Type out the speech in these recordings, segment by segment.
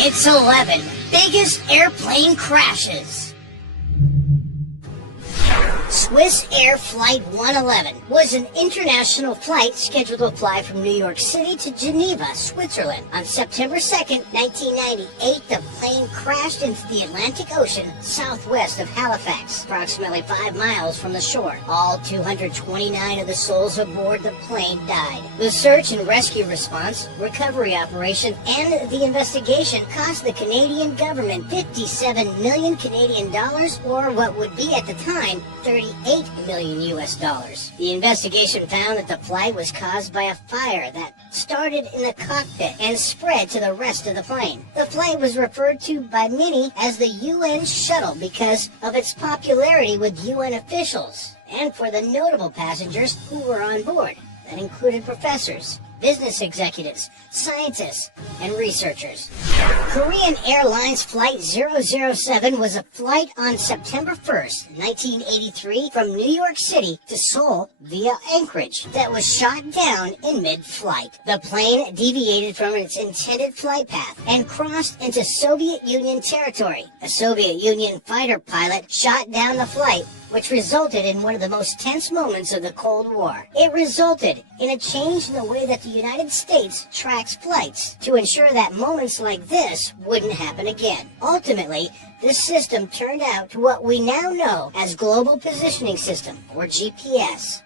It's 11 biggest airplane crashes. Swissair Flight 111 was an international flight scheduled to fly from New York City to Geneva, Switzerland. On September 2nd, 1998, the plane crashed into the Atlantic Ocean southwest of Halifax, approximately 5 miles from the shore. All 229 of the souls aboard the plane died. The search and rescue response, recovery operation, and the investigation cost the Canadian government 57 million Canadian dollars, or what would be at the time 38 million US dollars. The investigation found that the flight was caused by a fire that started in the cockpit and spread to the rest of the plane. The flight was referred to by many as the UN shuttle because of its popularity with UN officials and for the notable passengers who were on board. That included professors, business executives, scientists, and researchers. Korean Airlines Flight 007 was a flight on September 1st, 1983 from New York City to Seoul via Anchorage that was shot down in mid-flight. The plane deviated from its intended flight path and crossed into Soviet Union territory. A Soviet Union fighter pilot shot down the flight, which resulted in one of the most tense moments of the Cold War. It resulted in a change in the way that the United States tracks flights to ensure that moments like this wouldn't happen again. Ultimately, this system turned out to what we now know as Global Positioning System, or GPS.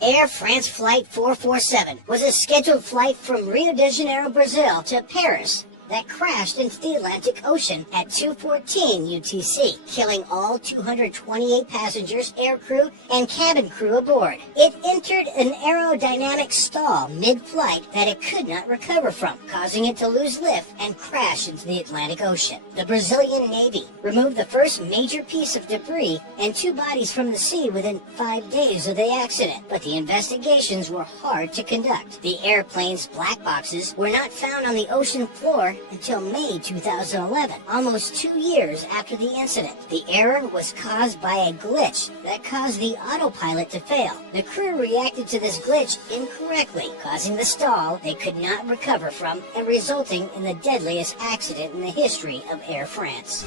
Air France Flight 447 was a scheduled flight from Rio de Janeiro, Brazil to Paris that crashed into the Atlantic Ocean at 2:14 UTC, killing all 228 passengers, aircrew, and cabin crew aboard. It entered an aerodynamic stall mid-flight that it could not recover from, causing it to lose lift and crash into the Atlantic Ocean. The Brazilian Navy removed the first major piece of debris and 2 bodies from the sea within 5 days of the accident, but the investigations were hard to conduct. The airplane's black boxes were not found on the ocean floor until May 2011, almost 2 years after the incident. The error was caused by a glitch that caused the autopilot to fail. The crew reacted to this glitch incorrectly, causing the stall they could not recover from and resulting in the deadliest accident in the history of Air France.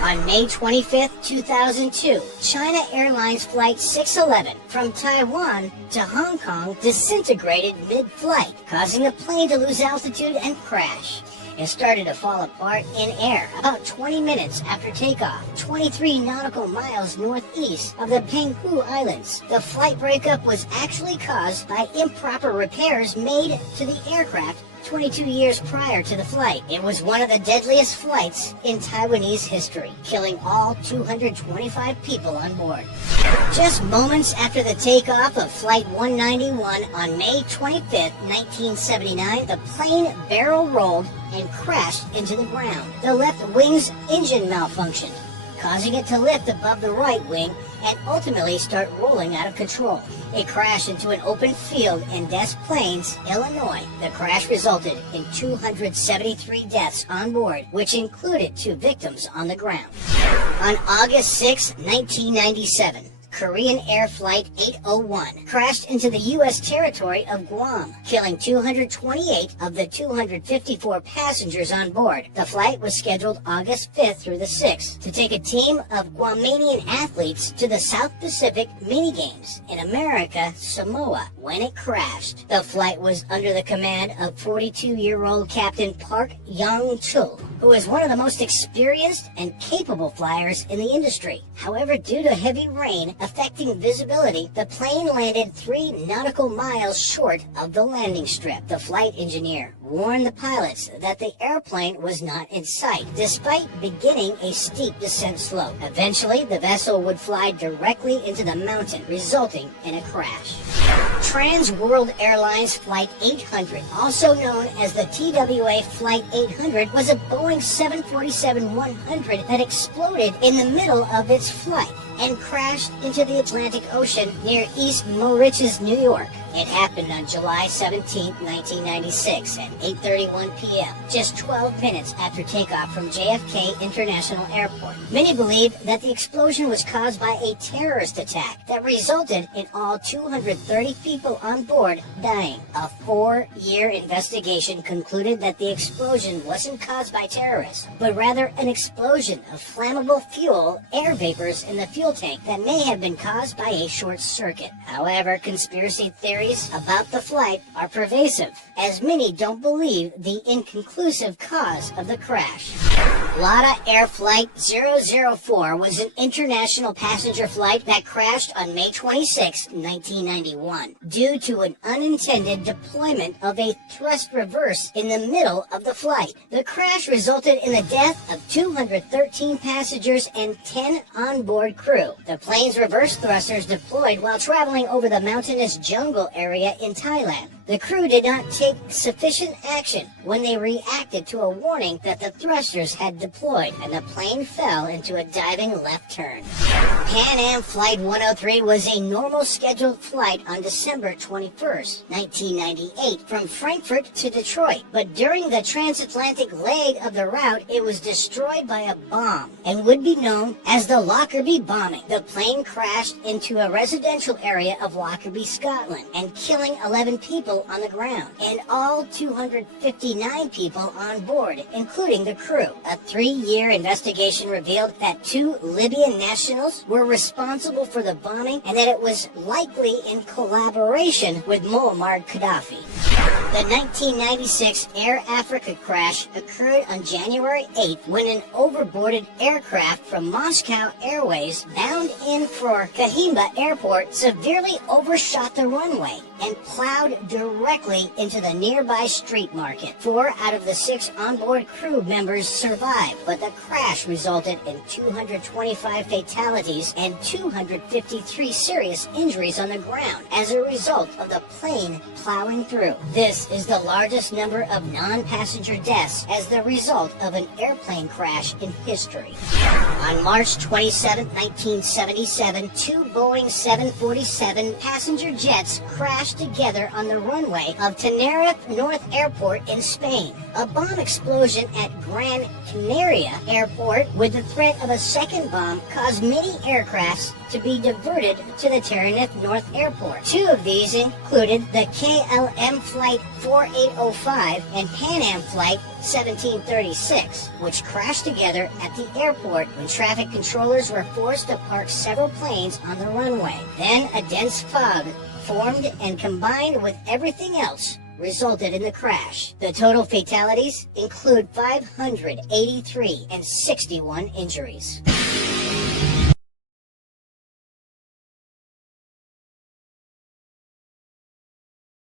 On May 25, 2002, China Airlines Flight 611 from Taiwan to Hong Kong disintegrated mid-flight, causing the plane to lose altitude and crash. It started to fall apart in air about 20 minutes after takeoff, 23 nautical miles northeast of the Penghu Islands. The flight breakup was actually caused by improper repairs made to the aircraft 22 years prior to the flight. It was one of the deadliest flights in Taiwanese history, killing all 225 people on board. Just moments after the takeoff of Flight 191 on May 25, 1979, the plane barrel rolled and crashed into the ground. The left wing's engine malfunctioned, causing it to lift above the right wing and ultimately start rolling out of control. It crashed into an open field in Des Plaines, Illinois. The crash resulted in 273 deaths on board, which included 2 victims on the ground. On August 6, 1997, Korean Air Flight 801 crashed into the U.S. territory of Guam, killing 228 of the 254 passengers on board. The flight was scheduled August 5th through the 6th to take a team of Guamanian athletes to the South Pacific mini-games in America, Samoa, when it crashed. The flight was under the command of 42-year-old Captain Park Young-chul, who is one of the most experienced and capable flyers in the industry. However, due to heavy rain affecting visibility, the plane landed 3 nautical miles short of the landing strip. The flight engineer warned the pilots that the airplane was not in sight, despite beginning a steep descent slope. Eventually, the vessel would fly directly into the mountain, resulting in a crash. Trans World Airlines Flight 800, also known as the TWA Flight 800, was a Boeing 747-100 that exploded in the middle of its flight and crashed into the Atlantic Ocean near East Moriches, New York. It happened on July 17, 1996 at 8:31 p.m., just 12 minutes after takeoff from JFK International Airport. Many believe that the explosion was caused by a terrorist attack that resulted in all 230 people on board dying. A 4-year investigation concluded that the explosion wasn't caused by terrorists, but rather an explosion of flammable fuel, air vapors in the fuel tank that may have been caused by a short circuit. However, conspiracy theories about the flight are pervasive, as many don't believe the inconclusive cause of the crash. LATA Air Flight 004 was an international passenger flight that crashed on May 26, 1991, due to an unintended deployment of a thrust reverse in the middle of the flight. The crash resulted in the death of 213 passengers and 10 onboard crew. The plane's reverse thrusters deployed while traveling over the mountainous jungle area in Thailand. The crew did not take sufficient action when they reacted to a warning that the thrusters had deployed, and the plane fell into a diving left turn. Pan Am Flight 103 was a normal scheduled flight on December 21, 1998, from Frankfurt to Detroit. But during the transatlantic leg of the route, it was destroyed by a bomb and would be known as the Lockerbie bombing. The plane crashed into a residential area of Lockerbie, Scotland, and killing 11 people on the ground, and all 259 people on board, including the crew. A 3-year investigation revealed that 2 Libyan nationals were responsible for the bombing and that it was likely in collaboration with Muammar Gaddafi. The 1996 Air Africa crash occurred on January 8 when an overboarded aircraft from Moscow Airways bound in for Kahimba Airport severely overshot the runway and plowed directly into the nearby street market. 4 out of the 6 onboard crew members survived, but the crash resulted in 225 fatalities and 253 serious injuries on the ground as a result of the plane plowing through. This is the largest number of non-passenger deaths as the result of an airplane crash in history. On March 27, 1977, 2 Boeing 747 passenger jets crashed together on the runway of Tenerife North Airport in Spain. A bomb explosion at Gran Canaria Airport with the threat of a second bomb caused many aircrafts to be diverted to the Tenerife North Airport. 2 of these included the KLM Flight 4805 and Pan Am Flight 1736, which crashed together at the airport when traffic controllers were forced to park several planes on the runway. Then a dense fog formed and combined with everything else resulted in the crash. The total fatalities include 583 and 61 injuries.